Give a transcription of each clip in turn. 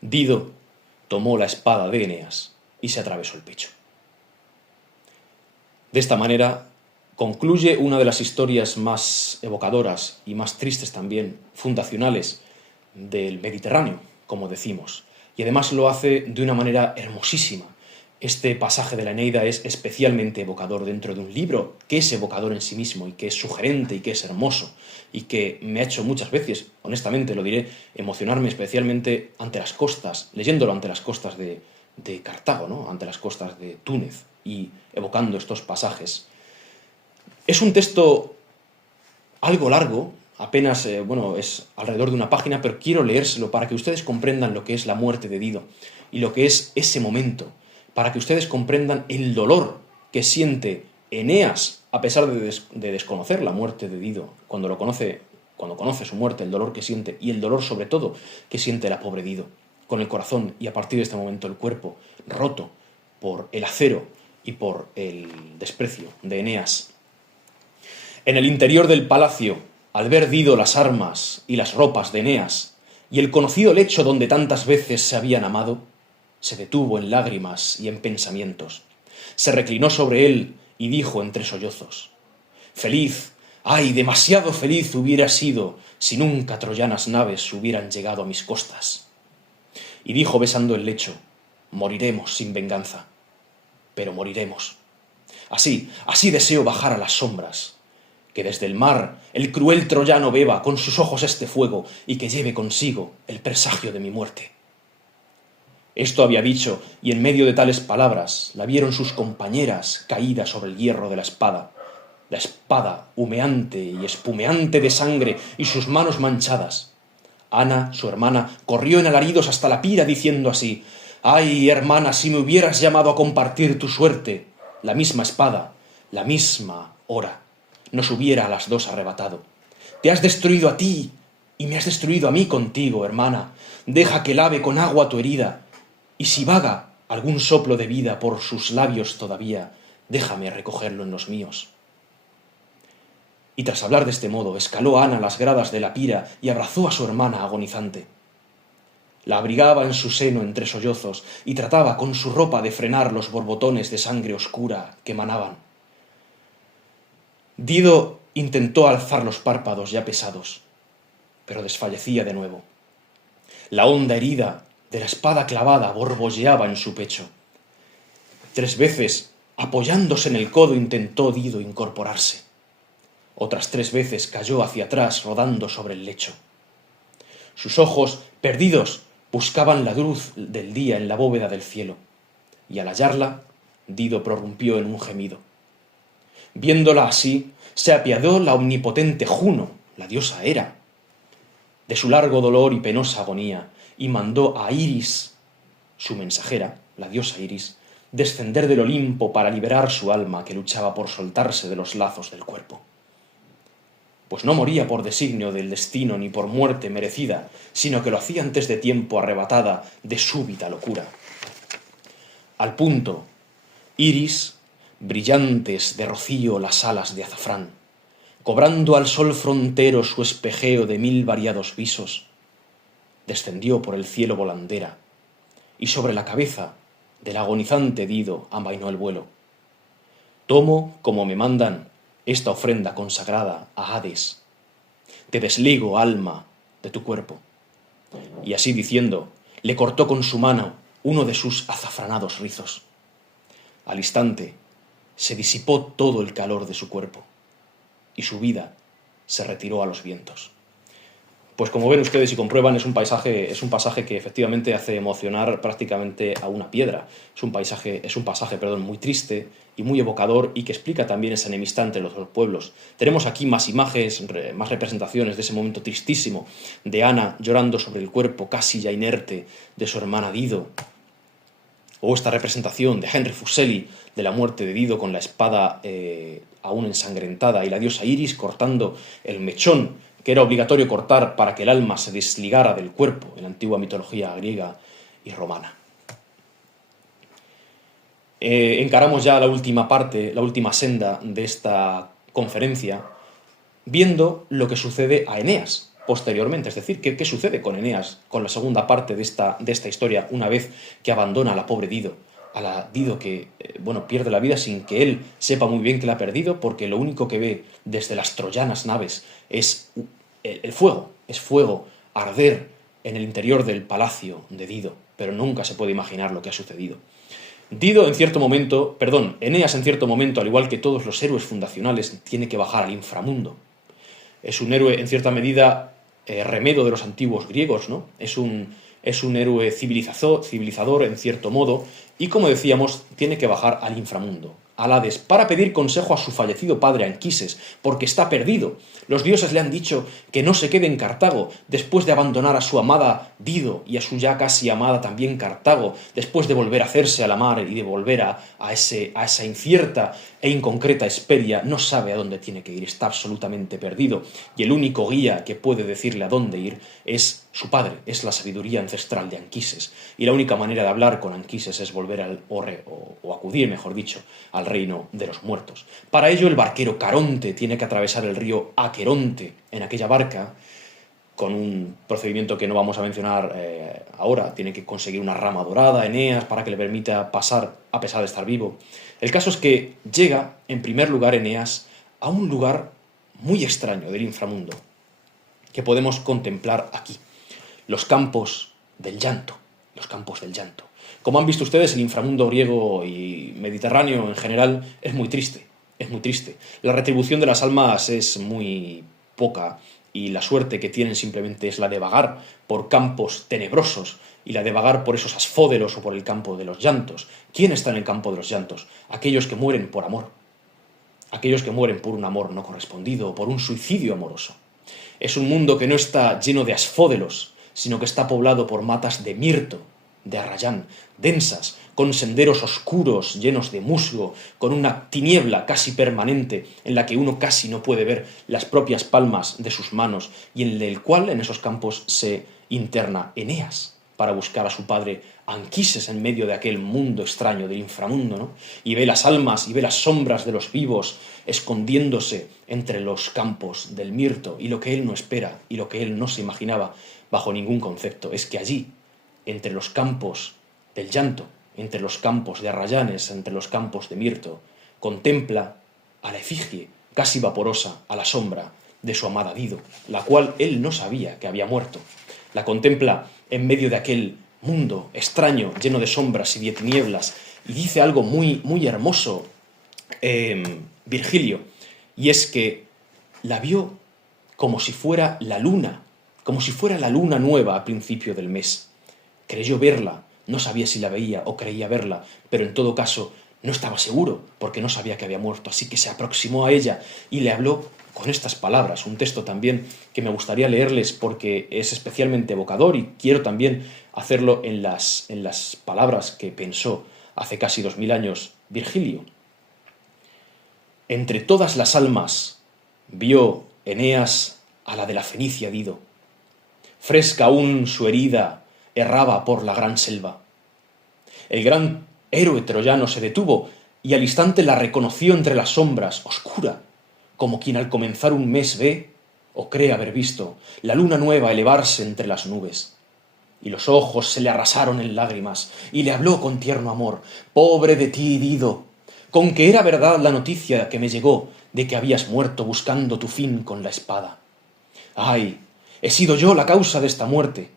Dido tomó la espada de Eneas y se atravesó el pecho. De esta manera concluye una de las historias más evocadoras y más tristes también, fundacionales del Mediterráneo, como decimos, y además lo hace de una manera hermosísima. Este pasaje de la Eneida es especialmente evocador dentro de un libro que es evocador en sí mismo y que es sugerente y que es hermoso y que me ha hecho muchas veces, honestamente lo diré, emocionarme especialmente ante las costas, leyéndolo ante las costas de Cartago, ¿no? Ante las costas de Túnez y evocando estos pasajes. Es un texto algo largo, apenas, es alrededor de una página, pero quiero leérselo para que ustedes comprendan lo que es la muerte de Dido y lo que es ese momento, para que ustedes comprendan el dolor que siente Eneas, a pesar de desconocer la muerte de Dido, cuando conoce su muerte, el dolor que siente, y el dolor sobre todo que siente la pobre Dido, con el corazón y a partir de este momento el cuerpo roto por el acero y por el desprecio de Eneas. En el interior del palacio, al ver Dido las armas y las ropas de Eneas, y el conocido lecho donde tantas veces se habían amado, se detuvo en lágrimas y en pensamientos. Se reclinó sobre él y dijo entre sollozos: «Feliz, ay, demasiado feliz hubiera sido si nunca troyanas naves hubieran llegado a mis costas». Y dijo besando el lecho: «Moriremos sin venganza, pero moriremos. Así deseo bajar a las sombras, que desde el mar el cruel troyano beba con sus ojos este fuego y que lleve consigo el presagio de mi muerte». Esto había dicho, y en medio de tales palabras la vieron sus compañeras caída sobre el hierro de la espada humeante y espumeante de sangre y sus manos manchadas. Ana, su hermana, corrió en alaridos hasta la pira diciendo así: «Ay, hermana, si me hubieras llamado a compartir tu suerte, la misma espada, la misma hora, nos hubiera a las dos arrebatado. Te has destruido a ti y me has destruido a mí contigo, hermana. Deja que lave con agua tu herida, y si vaga algún soplo de vida por sus labios todavía, déjame recogerlo en los míos». Y tras hablar de este modo, escaló Ana las gradas de la pira y abrazó a su hermana agonizante. La abrigaba en su seno entre sollozos y trataba con su ropa de frenar los borbotones de sangre oscura que manaban. Dido intentó alzar los párpados ya pesados, pero desfallecía de nuevo. La honda herida de la espada clavada borbolleaba en su pecho. 3 veces, apoyándose en el codo, intentó Dido incorporarse. Otras 3 veces cayó hacia atrás rodando sobre el lecho. Sus ojos, perdidos, buscaban la luz del día en la bóveda del cielo, y al hallarla, Dido prorrumpió en un gemido. Viéndola así, se apiadó la omnipotente Juno, la diosa Hera, de su largo dolor y penosa agonía, y mandó a Iris, su mensajera, la diosa Iris, descender del Olimpo para liberar su alma que luchaba por soltarse de los lazos del cuerpo. Pues no moría por designio del destino ni por muerte merecida, sino que lo hacía antes de tiempo, arrebatada de súbita locura. Al punto, Iris, brillantes de rocío las alas de azafrán, cobrando al sol frontero su espejeo de 1000 variados visos, descendió por el cielo volandera, y sobre la cabeza del agonizante Dido amainó el vuelo. Tomo, como me mandan, esta ofrenda consagrada a Hades. Te desligo, alma, de tu cuerpo. Y así diciendo, le cortó con su mano uno de sus azafranados rizos. Al instante se disipó todo el calor de su cuerpo, y su vida se retiró a los vientos. Pues como ven ustedes y comprueban, es un pasaje que efectivamente hace emocionar prácticamente a una piedra. Es un pasaje, muy triste y muy evocador, y que explica también esa enemistad entre los dos pueblos. Tenemos aquí más imágenes, más representaciones de ese momento tristísimo de Ana llorando sobre el cuerpo casi ya inerte de su hermana Dido. O esta representación de Henry Fuseli de la muerte de Dido con la espada aún ensangrentada y la diosa Iris cortando el mechón que era obligatorio cortar para que el alma se desligara del cuerpo en la antigua mitología griega y romana. Encaramos ya la última parte, la última senda de esta conferencia, viendo lo que sucede a Eneas. posteriormente. Es decir, ¿qué sucede con Eneas, con la segunda parte de esta historia, una vez que abandona a la pobre Dido? A la Dido que, pierde la vida sin que él sepa muy bien que la ha perdido, porque lo único que ve desde las troyanas naves es el fuego, es fuego arder en el interior del palacio de Dido, pero nunca se puede imaginar lo que ha sucedido. Eneas en cierto momento, al igual que todos los héroes fundacionales, tiene que bajar al inframundo. Es un héroe, en cierta medida, remedo de los antiguos griegos, ¿no? Es un héroe civilizador, en cierto modo, y como decíamos, tiene que bajar al inframundo, al Hades, para pedir consejo a su fallecido padre Anquises, porque está perdido. Los dioses le han dicho que no se quede en Cartago, después de abandonar a su amada Dido y a su ya casi amada también Cartago, después de volver a hacerse a la mar y de volver a esa incierta e inconcreta Hesperia. No sabe a dónde tiene que ir, está absolutamente perdido, y el único guía que puede decirle a dónde ir es su padre, es la sabiduría ancestral de Anquises, y la única manera de hablar con Anquises es volver o acudir, mejor dicho, al reino de los muertos. Para ello el barquero Caronte tiene que atravesar el río Aqueronte en aquella barca, con un procedimiento que no vamos a mencionar ahora. Tiene que conseguir una rama dorada, Eneas, para que le permita pasar a pesar de estar vivo. El caso es que llega, en primer lugar, Eneas a un lugar muy extraño del inframundo, que podemos contemplar aquí: los campos del llanto. Los campos del llanto. Como han visto ustedes, el inframundo griego y mediterráneo en general es muy triste. Es muy triste. La retribución de las almas es muy poca, y la suerte que tienen simplemente es la de vagar por campos tenebrosos y la de vagar por esos asfódelos o por el campo de los llantos. ¿Quién está en el campo de los llantos? Aquellos que mueren por amor. Aquellos que mueren por un amor no correspondido o por un suicidio amoroso. Es un mundo que no está lleno de asfódelos, sino que está poblado por matas de mirto, de arrayán, densas, con senderos oscuros llenos de musgo, con una tiniebla casi permanente en la que uno casi no puede ver las propias palmas de sus manos, y en el cual, en esos campos, se interna Eneas para buscar a su padre Anquises en medio de aquel mundo extraño del inframundo, ¿no? Y ve las almas y ve las sombras de los vivos escondiéndose entre los campos del mirto, y lo que él no espera y lo que él no se imaginaba bajo ningún concepto es que allí, entre los campos del llanto, entre los campos de arrayanes, entre los campos de mirto, contempla a la efigie casi vaporosa a la sombra de su amada Dido, la cual él no sabía que había muerto. La contempla en medio de aquel mundo extraño, lleno de sombras y de tinieblas, y dice algo muy, muy hermoso Virgilio, y es que la vio como si fuera la luna nueva a principio del mes. Creyó verla, no sabía si la veía o creía verla, pero en todo caso no estaba seguro, porque no sabía que había muerto, así que se aproximó a ella y le habló con estas palabras, un texto también que me gustaría leerles porque es especialmente evocador, y quiero también hacerlo en las palabras que pensó hace casi 2000 años Virgilio. Entre todas las almas vio Eneas a la de la fenicia Dido. Fresca aún su herida erraba por la gran selva. El gran héroe troyano se detuvo y al instante la reconoció entre las sombras, oscura, como quien al comenzar un mes ve, o cree haber visto, la luna nueva elevarse entre las nubes. Y los ojos se le arrasaron en lágrimas, y le habló con tierno amor: «Pobre de ti, Dido, con que era verdad la noticia que me llegó de que habías muerto buscando tu fin con la espada. ¡Ay! He sido yo la causa de esta muerte.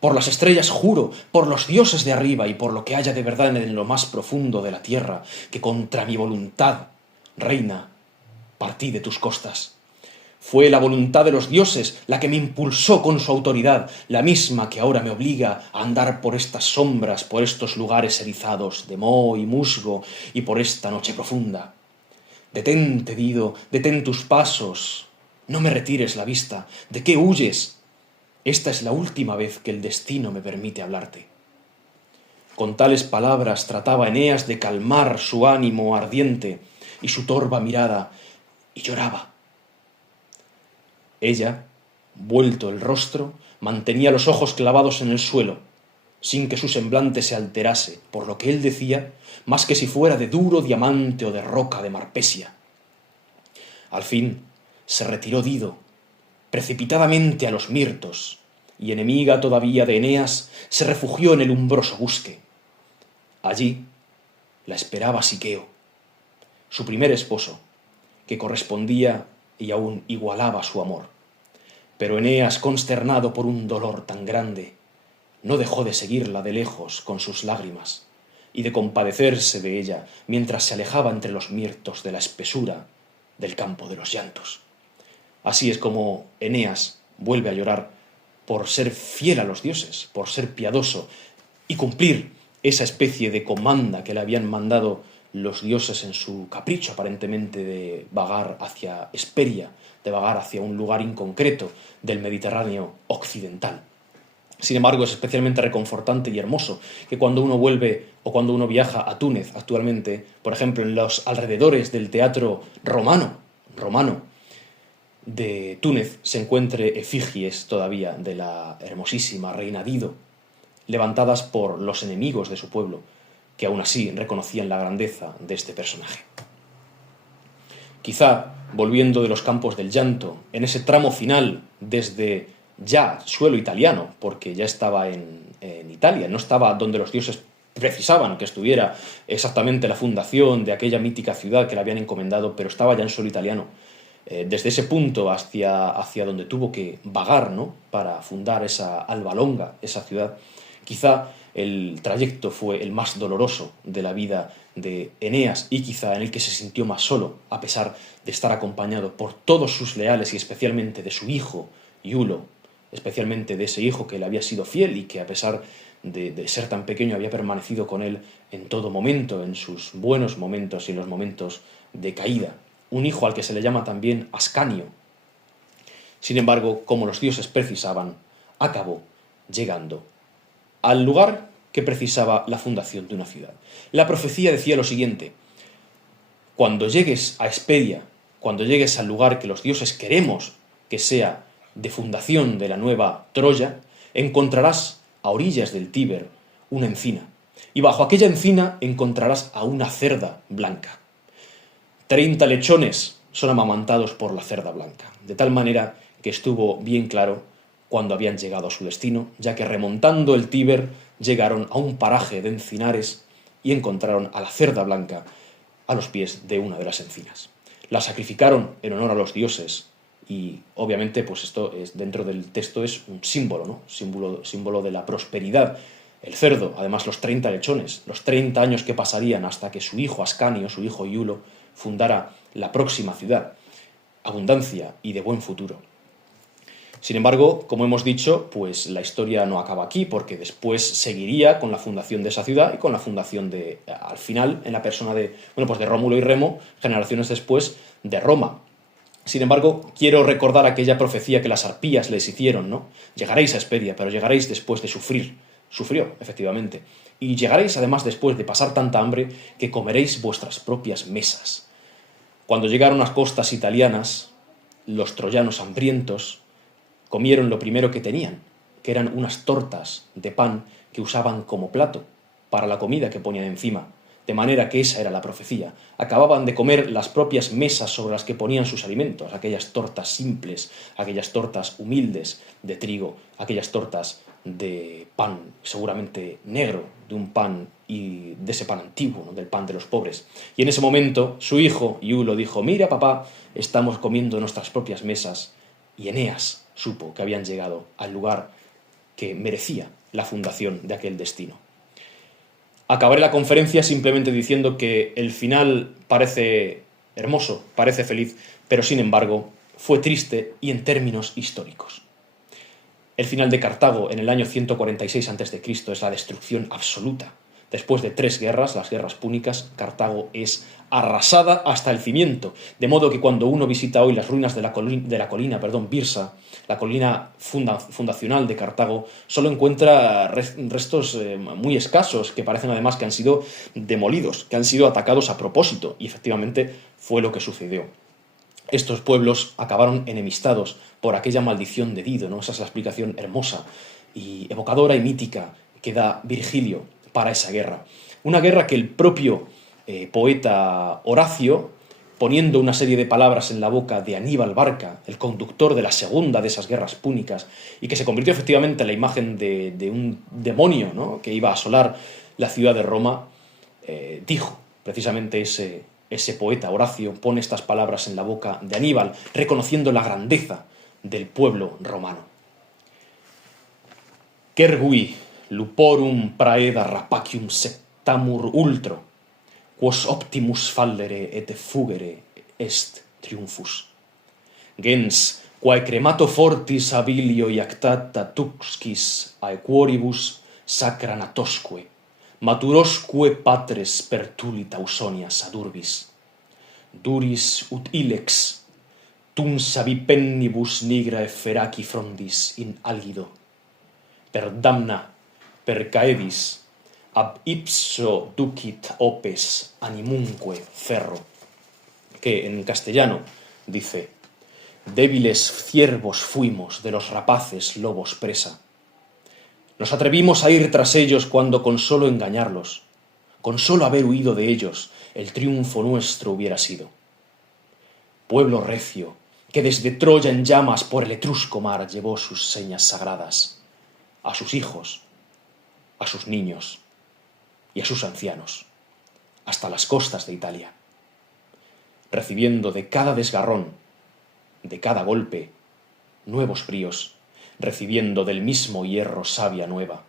Por las estrellas juro, por los dioses de arriba y por lo que haya de verdad en lo más profundo de la tierra, que contra mi voluntad, reina, partí de tus costas. Fue la voluntad de los dioses la que me impulsó con su autoridad, la misma que ahora me obliga a andar por estas sombras, por estos lugares erizados de moho y musgo, y por esta noche profunda. Detente, Dido, detén tus pasos, no me retires la vista. ¿De qué huyes? Esta es la última vez que el destino me permite hablarte». Con tales palabras trataba Eneas de calmar su ánimo ardiente y su torva mirada, y lloraba. Ella, vuelto el rostro, mantenía los ojos clavados en el suelo, sin que su semblante se alterase por lo que él decía, más que si fuera de duro diamante o de roca de Marpesia. Al fin se retiró Dido, precipitadamente a los mirtos, y enemiga todavía de Eneas, se refugió en el umbroso bosque. Allí la esperaba Siqueo, su primer esposo, que correspondía y aún igualaba su amor. Pero Eneas, consternado por un dolor tan grande, no dejó de seguirla de lejos con sus lágrimas y de compadecerse de ella mientras se alejaba entre los mirtos de la espesura del campo de los llantos. Así es como Eneas vuelve a llorar por ser fiel a los dioses, por ser piadoso y cumplir esa especie de comanda que le habían mandado los dioses en su capricho aparentemente de vagar hacia Hesperia, de vagar hacia un lugar inconcreto del Mediterráneo occidental. Sin embargo, es especialmente reconfortante y hermoso que cuando uno vuelve o cuando uno viaja a Túnez actualmente, por ejemplo, en los alrededores del teatro romano de Túnez, se encuentre efigies todavía de la hermosísima reina Dido, levantadas por los enemigos de su pueblo, que aún así reconocían la grandeza de este personaje. Quizá, volviendo de los campos del llanto, en ese tramo final desde ya suelo italiano, porque ya estaba en Italia, no estaba donde los dioses precisaban que estuviera exactamente la fundación de aquella mítica ciudad que le habían encomendado, pero estaba ya en suelo italiano. Desde ese punto hacia donde tuvo que vagar, ¿no?, para fundar esa Alba Longa, esa ciudad, quizá el trayecto fue el más doloroso de la vida de Eneas y quizá en el que se sintió más solo, a pesar de estar acompañado por todos sus leales y especialmente de su hijo Iulo, especialmente de ese hijo que le había sido fiel y que a pesar de ser tan pequeño había permanecido con él en todo momento, en sus buenos momentos y en los momentos de caída. Un hijo al que se le llama también Ascanio. Sin embargo, como los dioses precisaban, acabó llegando al lugar que precisaba la fundación de una ciudad. La profecía decía lo siguiente: cuando llegues a Hesperia, cuando llegues al lugar que los dioses queremos que sea de fundación de la nueva Troya, encontrarás a orillas del Tíber una encina, y bajo aquella encina encontrarás a una cerda blanca. 30 lechones son amamantados por la cerda blanca, de tal manera que estuvo bien claro cuando habían llegado a su destino, ya que remontando el Tíber llegaron a un paraje de encinares y encontraron a la cerda blanca a los pies de una de las encinas. La sacrificaron en honor a los dioses y obviamente pues esto es, dentro del texto es un símbolo, ¿no? Símbolo de la prosperidad. El cerdo, además los 30 lechones, los 30 años que pasarían hasta que su hijo Ascanio, su hijo Iulo, fundara la próxima ciudad. Abundancia y de buen futuro. Sin embargo, como hemos dicho, pues la historia no acaba aquí, porque después seguiría con la fundación de esa ciudad y con la fundación de, al final, en la persona de, bueno, pues de Rómulo y Remo, generaciones después, de Roma. Sin embargo, quiero recordar aquella profecía que las arpías les hicieron, ¿no? Llegaréis a Hesperia, pero llegaréis después de sufrir. Sufrió, efectivamente. Y llegaréis además después de pasar tanta hambre que comeréis vuestras propias mesas. Cuando llegaron a las costas italianas, los troyanos hambrientos comieron lo primero que tenían, que eran unas tortas de pan que usaban como plato para la comida que ponían encima. De manera que esa era la profecía. Acababan de comer las propias mesas sobre las que ponían sus alimentos, aquellas tortas simples, aquellas tortas humildes de trigo, aquellas tortas de pan seguramente negro, de un pan y de ese pan antiguo, ¿no?, del pan de los pobres. Y en ese momento su hijo Iulo dijo: mira papá, estamos comiendo nuestras propias mesas. Y Eneas supo que habían llegado al lugar que merecía la fundación de aquel destino. Acabaré la conferencia simplemente diciendo que el final parece hermoso, parece feliz, pero sin embargo fue triste y en términos históricos. El final de Cartago en el año 146 a.C. es la destrucción absoluta. Después de 3 guerras, las guerras púnicas, Cartago es arrasada hasta el cimiento, de modo que cuando uno visita hoy las ruinas de la colina Birsa, la colina fundacional de Cartago, solo encuentra restos muy escasos, que parecen además que han sido demolidos, que han sido atacados a propósito, y efectivamente fue lo que sucedió. Estos pueblos acabaron enemistados por aquella maldición de Dido, ¿no? Esa es la explicación hermosa y evocadora y mítica que da Virgilio para esa guerra. Una guerra que el propio poeta Horacio poniendo una serie de palabras en la boca de Aníbal Barca, el conductor de la segunda de esas guerras púnicas, y que se convirtió efectivamente en la imagen de un demonio, ¿no?, que iba a asolar la ciudad de Roma, dijo precisamente ese poeta, Horacio, pone estas palabras en la boca de Aníbal, reconociendo la grandeza del pueblo romano. Quergui luporum praeda rapacium septamur ultro, quos optimus fallere et fugere est triumphus. Gens, quae cremato fortis abilio iactata tuxquis aequoribus sacra natosque, maturosque patres pertulita Ausonias adurbis. Duris ut ilex, tum savipennibus nigra efferaci frondis in algido. Per damna, per caedis, ab ipso ducit opes animunque ferro, que en castellano dice: débiles ciervos fuimos de los rapaces lobos presa. Nos atrevimos a ir tras ellos cuando con solo engañarlos, con solo haber huido de ellos, el triunfo nuestro hubiera sido. Pueblo recio, que desde Troya en llamas por el etrusco mar llevó sus señas sagradas, a sus hijos, a sus niños y a sus ancianos, hasta las costas de Italia, recibiendo de cada desgarrón, de cada golpe, nuevos bríos, recibiendo del mismo hierro savia nueva,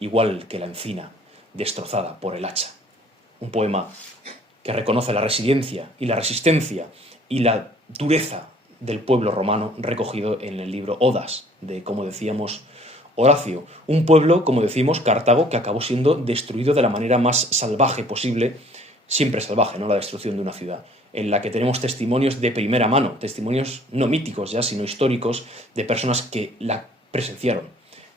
igual que la encina destrozada por el hacha. Un poema que reconoce la resiliencia y la resistencia y la dureza del pueblo romano, recogido en el libro Odas, de, como decíamos, Horacio. Un pueblo, como decimos, Cartago, que acabó siendo destruido de la manera más salvaje posible, siempre salvaje, ¿no?, la destrucción de una ciudad, en la que tenemos testimonios de primera mano, testimonios no míticos ya, sino históricos, de personas que la presenciaron,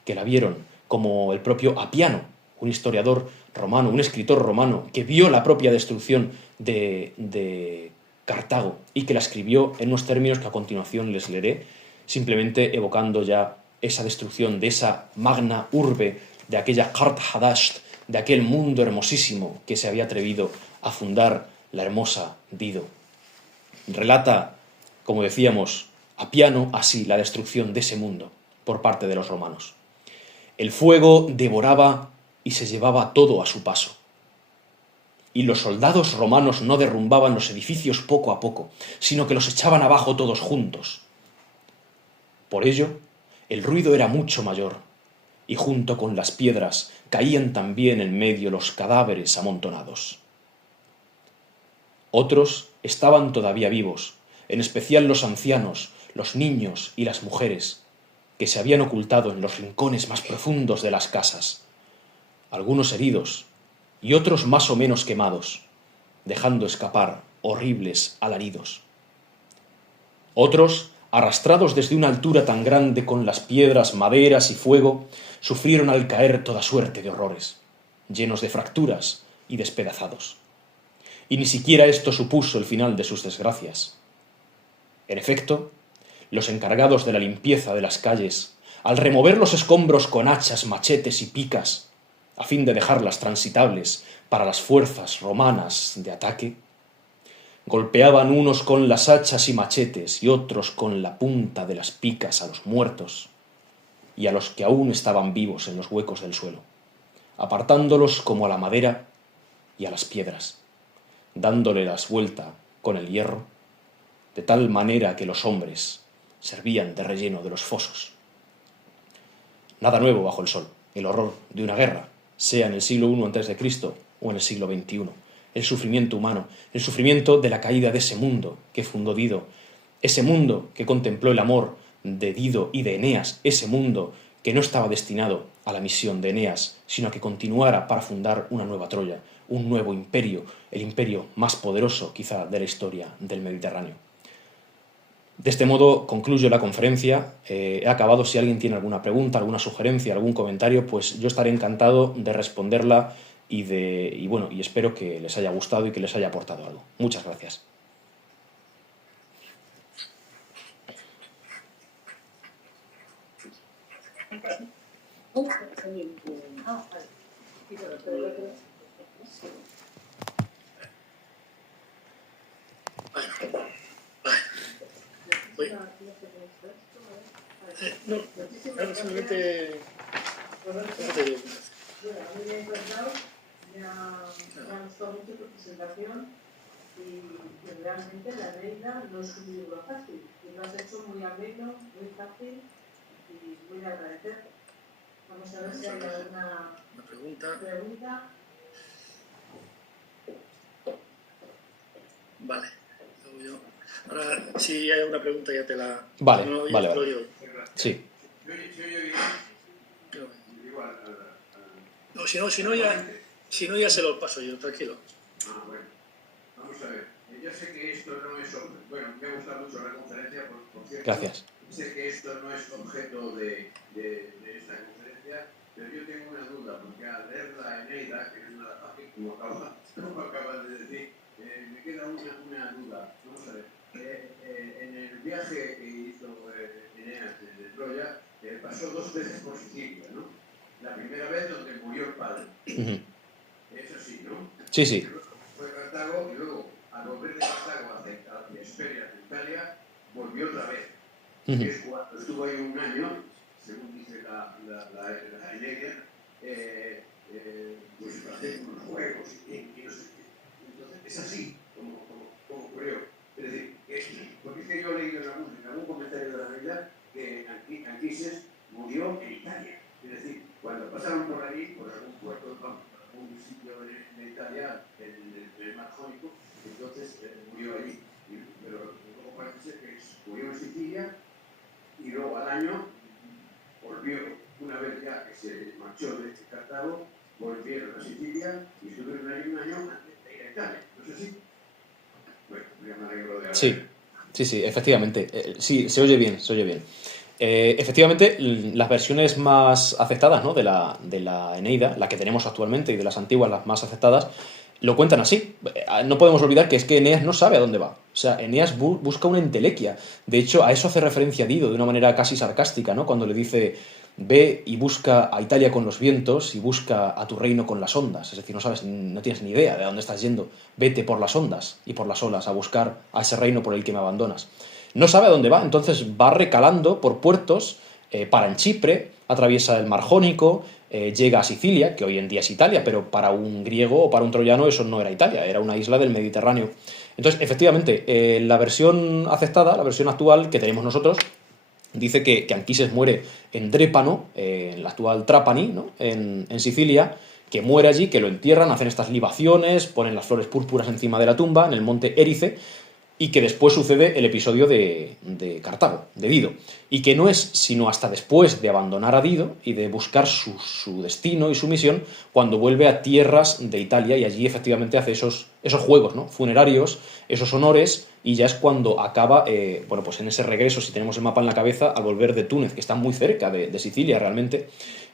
que la vieron, como el propio Apiano, un historiador romano, un escritor romano, que vio la propia destrucción de Cartago y que la escribió en unos términos que a continuación les leeré, simplemente evocando ya esa destrucción de esa magna urbe, de aquella Kart Hadasht, de aquel mundo hermosísimo que se había atrevido a fundar la hermosa Dido. Relata, como decíamos, Apiano así la destrucción de ese mundo por parte de los romanos. El fuego devoraba y se llevaba todo a su paso. Y los soldados romanos no derrumbaban los edificios poco a poco, sino que los echaban abajo todos juntos. Por ello, el ruido era mucho mayor, y junto con las piedras caían también en medio los cadáveres amontonados. Otros estaban todavía vivos, en especial los ancianos, los niños y las mujeres, que se habían ocultado en los rincones más profundos de las casas, algunos heridos y otros más o menos quemados, dejando escapar horribles alaridos. Otros, arrastrados desde una altura tan grande con las piedras, maderas y fuego, sufrieron al caer toda suerte de horrores, llenos de fracturas y despedazados. Y ni siquiera esto supuso el final de sus desgracias. En efecto, los encargados de la limpieza de las calles, al remover los escombros con hachas, machetes y picas, a fin de dejarlas transitables para las fuerzas romanas de ataque, golpeaban unos con las hachas y machetes y otros con la punta de las picas a los muertos y a los que aún estaban vivos en los huecos del suelo, apartándolos como a la madera y a las piedras, dándoles vuelta con el hierro, de tal manera que los hombres servían de relleno de los fosos. Nada nuevo bajo el sol, el horror de una guerra, sea en el siglo I a.C. o en el siglo XXI, el sufrimiento humano, el sufrimiento de la caída de ese mundo que fundó Dido, ese mundo que contempló el amor de Dido y de Eneas, ese mundo que no estaba destinado a la misión de Eneas, sino a que continuara para fundar una nueva Troya, un nuevo imperio, el imperio más poderoso quizá de la historia del Mediterráneo. De este modo concluyo la conferencia. He acabado. Si alguien tiene alguna pregunta, alguna sugerencia, algún comentario, pues yo estaré encantado de responderla y espero que les haya gustado y que les haya aportado algo. Muchas gracias. Bueno, vale. Voy. No, claro, simplemente... ¿Cómo te digo? Bueno, a mí me ha encantado, me ha gustado mucho tu presentación y realmente la Neida no es un libro fácil, y lo has hecho muy ameno, muy fácil y muy de agradecer. Vamos a ver si hay alguna pregunta. Vale, yo. Ahora, si hay alguna pregunta ya te la... Vale, no, vale. Sí. No, si no ya se lo paso yo, tranquilo. Bueno, vamos a ver. Yo sé que esto no es... Bueno, me gusta mucho la conferencia, por cierto. Gracias. Sé que esto no es objeto de esta conferencia, pero yo tengo una duda, porque al leer la Eneida, que no es nada fácil, como acabas de decir, me queda una duda. Vamos a ver. En el viaje que hizo Eneas desde Troya, pasó 2 veces por Sicilia, ¿no? La primera vez donde murió el padre. Es así, ¿no? Sí, sí. Fue a Cartago y luego, al volver de Cartago hacia Esperia, Italia, volvió otra vez. Es cuando estuvo ahí un año, según dice la Eneida, pues hacer unos juegos y no sé qué. Entonces, es así como ocurrió. Es decir, porque es que yo he leído en algún comentario de la Biblia que Anquises murió en Italia. Es decir, cuando pasaron por ahí, por algún puerto, algún sitio de Italia, en el Mar Jónico, entonces murió allí. Pero luego parece ser que murió en Sicilia y luego al año volvió, una vez ya que se marchó de Cartago, volvieron a Sicilia y estuvieron ahí un año antes de ir a Italia. ¿No es así? Bueno, ya me alegro de Sí, efectivamente. Sí, se oye bien, se oye bien. Efectivamente, las versiones más aceptadas, ¿no?, de la Eneida, la que tenemos actualmente y de las antiguas, las más aceptadas, lo cuentan así. No podemos olvidar que es que Eneas no sabe a dónde va. O sea, Eneas busca una entelequia. De hecho, a eso hace referencia Dido de una manera casi sarcástica, ¿no? Cuando le dice: ve y busca a Italia con los vientos y busca a tu reino con las ondas. Es decir, no tienes ni idea de a dónde estás yendo. Vete por las ondas y por las olas a buscar a ese reino por el que me abandonas. No sabe a dónde va, entonces va recalando por puertos, para en Chipre, atraviesa el Mar Jónico, llega a Sicilia, que hoy en día es Italia, pero para un griego o para un troyano eso no era Italia, era una isla del Mediterráneo. Entonces, efectivamente, la versión aceptada, la versión actual que tenemos nosotros, dice que Anquises muere en Drépano, en la actual Trapani, ¿no?, en Sicilia, que muere allí, que lo entierran, hacen estas libaciones, ponen las flores púrpuras encima de la tumba, en el monte Érice, y que después sucede el episodio de Cartago, de Dido, y que no es sino hasta después de abandonar a Dido y de buscar su destino y su misión, cuando vuelve a tierras de Italia y allí efectivamente hace esos juegos, ¿no?, funerarios, esos honores, y ya es cuando acaba, bueno, pues en ese regreso, si tenemos el mapa en la cabeza, al volver de Túnez, que está muy cerca de Sicilia realmente,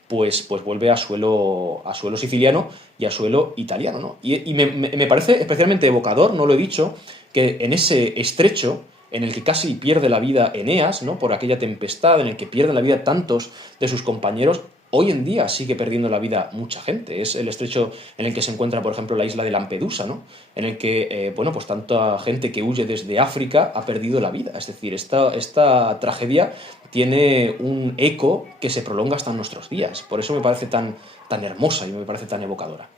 pues vuelve a suelo siciliano y a suelo italiano, ¿no? Y me parece especialmente evocador, no lo he dicho, que en ese estrecho en el que casi pierde la vida Eneas, ¿no?, por aquella tempestad, en el que pierden la vida tantos de sus compañeros, hoy en día sigue perdiendo la vida mucha gente. Es el estrecho en el que se encuentra, por ejemplo, la isla de Lampedusa, ¿no?, en el que, bueno, pues tanta gente que huye desde África ha perdido la vida. Es decir, esta tragedia tiene un eco que se prolonga hasta nuestros días. Por eso me parece tan hermosa y me parece tan evocadora.